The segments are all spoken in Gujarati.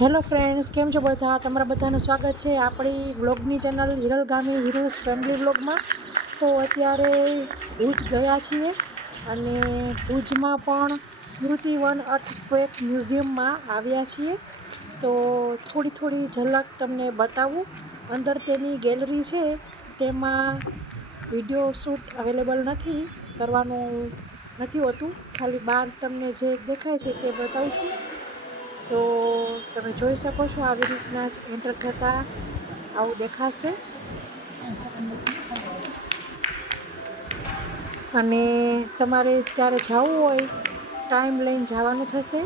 હેલો ફ્રેન્ડ્સ, કેમ છો બધા? તમારા બધાનું સ્વાગત છે આપણી વ્લોગની ચેનલ હિરલ ગામી હિરુસ ફેમિલી વ્લોગમાં. તો અત્યારે ભુજ ગયા છીએ અને ભુજમાં પણ સ્મૃતિવન અર્થક્વેક મ્યુઝિયમમાં આવ્યા છીએ. તો થોડી ઝલક તમને બતાવું. અંદર તેની ગેલેરી છે, તેમાં વિડીયો શૂટ અવેલેબલ નથી, કરવાનું નથી હોતું. ખાલી બહાર તમને જે દેખાય છે તે બતાવું છું. તો તમે જોઈ શકો છો, આવી રીતના જ એન્ટર થતાં આવું દેખાશે. અને તમારે ત્યારે જવું હોય, ટાઈમ લઈને જવાનું થશે.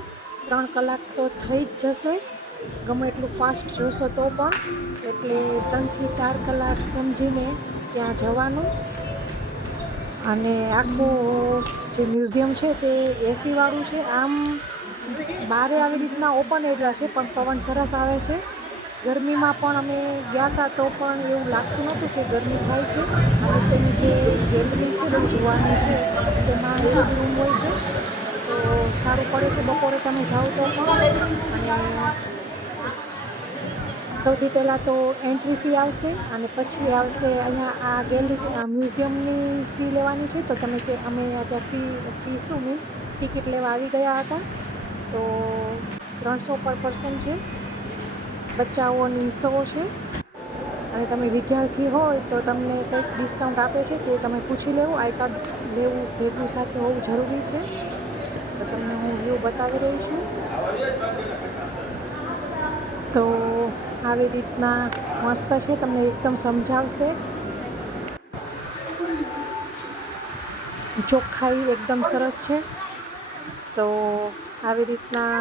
3 કલાક તો થઈ જ જશે, ગમે એટલું ફાસ્ટ જોશો તો પણ. એટલે 3 થી 4 કલાક સમજીને ત્યાં જવાનું. અને આખું જે મ્યુઝિયમ છે તે એસી વાળું છે. આમ બારે આવી રીતના ઓપન એરિયા છે, પણ પવન સરસ આવે છે. ગરમીમાં પણ અમે ગયા હતા તો પણ એવું લાગતું નહોતું કે ગરમી થાય છે. અને તેની જે ગેલેરી છે બહુ જોવાની છે, તેમાં એસી રૂમ હોય છે, તો સારું પડે છે બપોરે તમે જાઓ તો પણ. અને સૌથી પહેલાં તો એન્ટ્રી ફી આવશે, અને પછી આવશે અહીંયા આ ગેલેરી મ્યુઝિયમની ફી લેવાની છે. તો અમે ત્યાં ફી શું મીન્સ ટિકિટ લેવા આવી ગયા હતા. તો 300 પર પર્સન છે. બચ્ચાઓની 100 છે. અને તમે વિદ્યાર્થી હોય તો તમને કંઈક ડિસ્કાઉન્ટ આપે છે, તે તમે પૂછી લેવું. આઈ કાર્ડ લેવું ભેગું સાથે હોવું જરૂરી છે. તો તમને હું વ્યૂ બતાવી રહી છું. તો આવી રીતના મસ્ત છે, તમને એકદમ સમજાવશે. ચોખ્ખાઈ એકદમ સરસ છે. તો આવી રીતના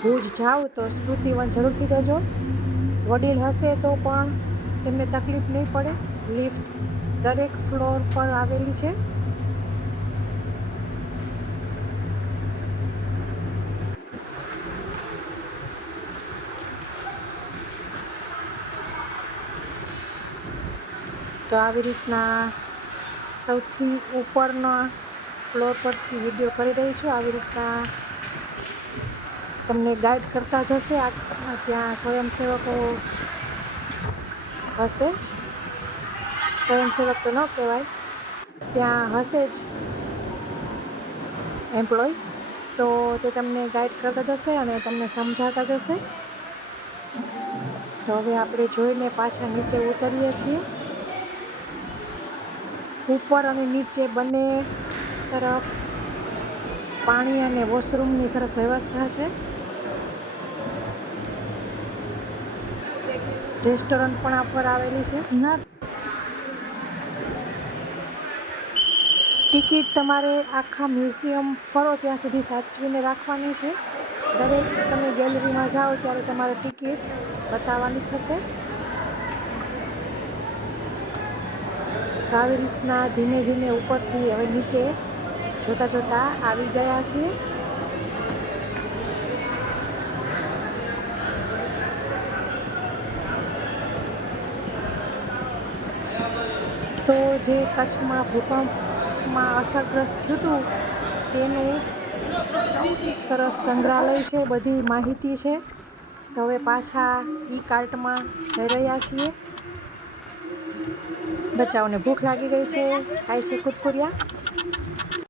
ભુજ જાઓ તો સ્મૃતિવન જરૂરથી જજો. વડીલ હશે તો પણ તેમને તકલીફ નહીં પડે. લિફ્ટ દરેક ફ્લોર પર આવેલી છે. તો આવી રીતના સૌથી ઉપરના ફ્લોર પરથી વિડીયો કરી રહી છું. આવી રીતના તમને ગાઈડ કરતા જશે. ત્યાં સ્વયંસેવકો હશે જ. સ્વયંસેવક તો ન કહેવાય, ત્યાં હશે જ એમ્પ્લોઈઝ. તો તે તમને ગાઈડ કરતા જશે અને તમને સમજાવતા જશે. તો હવે આપણે જોઈને પાછા નીચે ઉતરીએ છીએ. ઉપર અને નીચે બંને તરફ પાણી અને વોશરૂમની સરસ વ્યવસ્થા છે. રેસ્ટોરન્ટ પણ આ પર આવેલી છે. ટિકિટ તમારે આખા મ્યુઝિયમ ફરો ત્યાં સુધી સાચવીને રાખવાની છે. દરેક તમે ગેલેરીમાં જાઓ ત્યારે તમારે ટિકિટ બતાવવાની થશે. તો આવી રીતના ધીમે ધીમે ઉપરથી હવે નીચે જોતા આવી ગયા છીએ. તો જે કચ્છમાં ભૂકંપમાં અસરગ્રસ્ત થયું હતું તેનું સરસ સંગ્રહાલય છે, બધી માહિતી છે. તો હવે પાછા ઈ કાર્ટમાં જઈ રહ્યા છીએ. બચ્ચાઓને ભૂખ લાગી ગઈ છે, ખાય છે કુરકુરિયા.